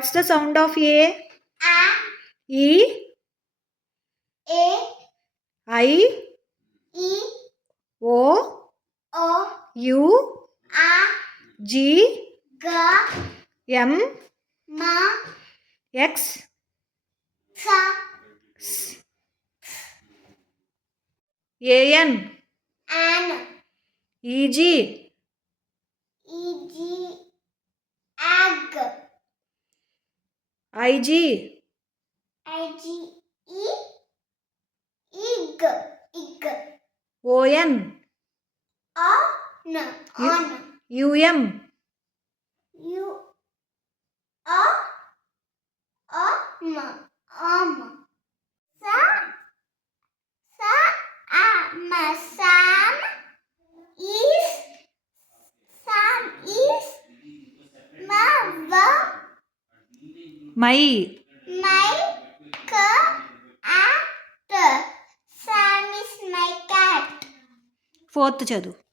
What's the sound of A? A. E. A. I. E. O. O. U. A. G. G. M. M. X. X. S. A. N. N. E. G. E. G. Egg. I. G. I. G. E. Egg. Egg. O. N. On. On. U. M. U. O. Om. Om. Sa. Sa. Am. Sam is. Sam is. Ma. My. My cat. Sam is my cat. Fourth చదువు.